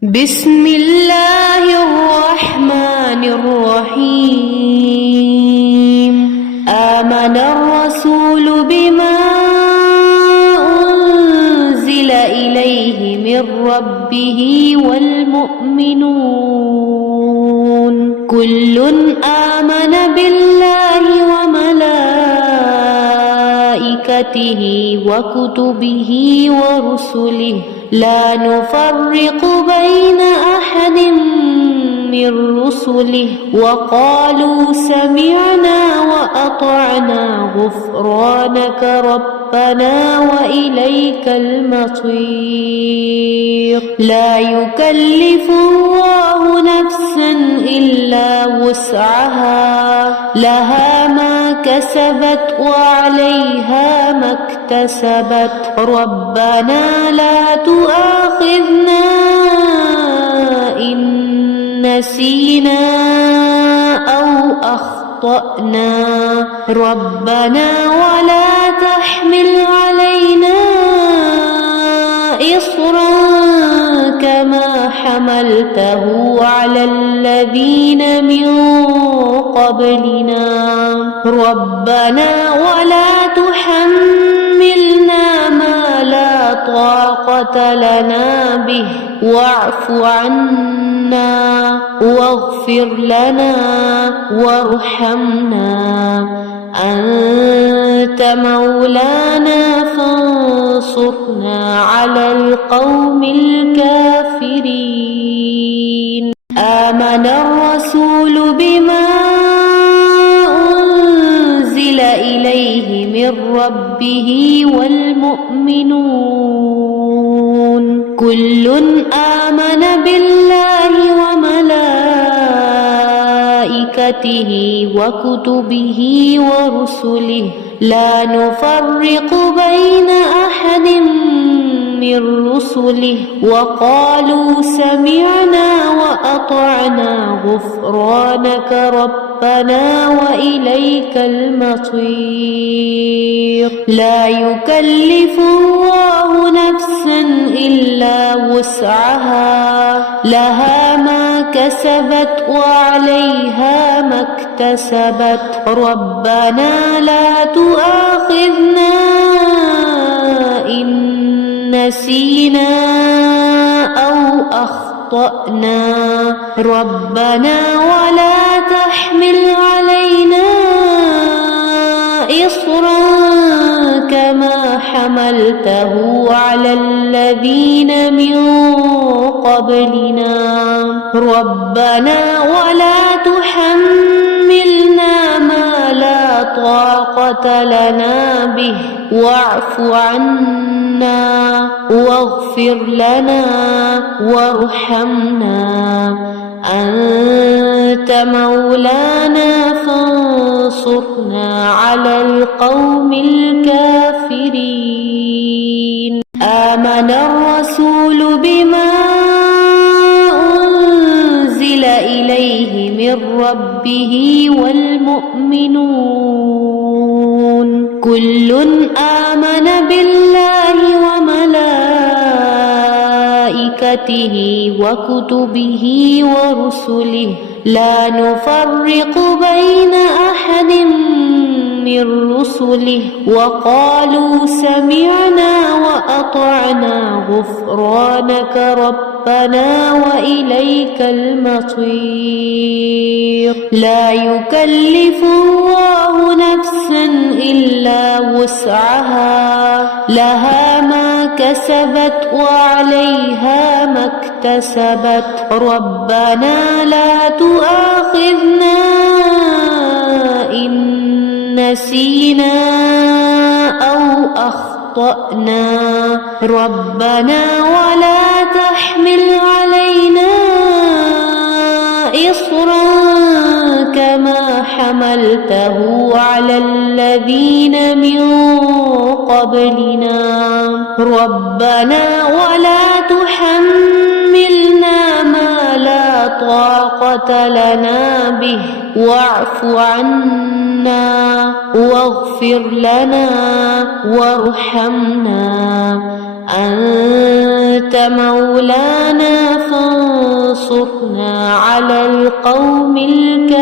بسم الله الرحمن الرحيم. آمن الرسول بما أنزل إليه من ربه والمؤمنون كل آمن بالله وملائكته وكتبه ورسله لا نفرق بين أحد من رسله وقالوا سمعنا وأطعنا غفرانك ربنا وإليك المصير. لا يكلف الله نفسا إلا وسعها لها ما كسبت وعليها ما اكتسبت ربنا لا تؤاخذنا إن نسينا أو أخطأنا ربنا ولا تحمل علينا إصرا كما حملته على الذين من قبلنا ربنا ولا تحملنا ما لا طاقة لنا به واعف عنا واغفر لنا وارحمنا أنت مولانا فانصرنا على القوم الكافرين. آمن الرسول بما أنزل إليه من ربه والمؤمنون كل آمن بالله وملائكته وكتبه ورسله لا نفرق بين أحد من رسله وقالوا سمعنا وأطعنا غفرانك ربنا وإليك المصير. لا يكلف الله نفسا إلا وسعها لها ما كسبت وعليها ما اكتسبت ربنا لا تؤاخذنا إن نسينا أو أخطأنا ربنا ولا تحمل علينا إصرا كما حملته على الذين من قبلنا ربنا ولا تحملنا ما لا طاقة لنا به واعف عنا واغفر لنا وارحمنا أنت مولانا فانصرنا على القوم الكافرين. آمن الرسول بما أنزل إليه من ربه والمؤمنون كل آمن بالله وملائكته وكتبه ورسله لا نفرق بين أحد من رسله وقالوا سمعنا وأطعنا غفرانك ربنا وإليك المصير. لا يكلف الله نفسا إلا وسعها لها ما كسبت وعليها ما اكتسبت ربنا لا تؤاخذنا إن نسينا أو أخطأنا ربنا ولا تحمل علينا إصرا كما حملته على الذين من قبلنا ربنا ولا تحملنا ما لا طاقة لنا به واعف عنا واغفر لنا وارحمنا أنت مولانا وانصرنا على القوم الكافرين.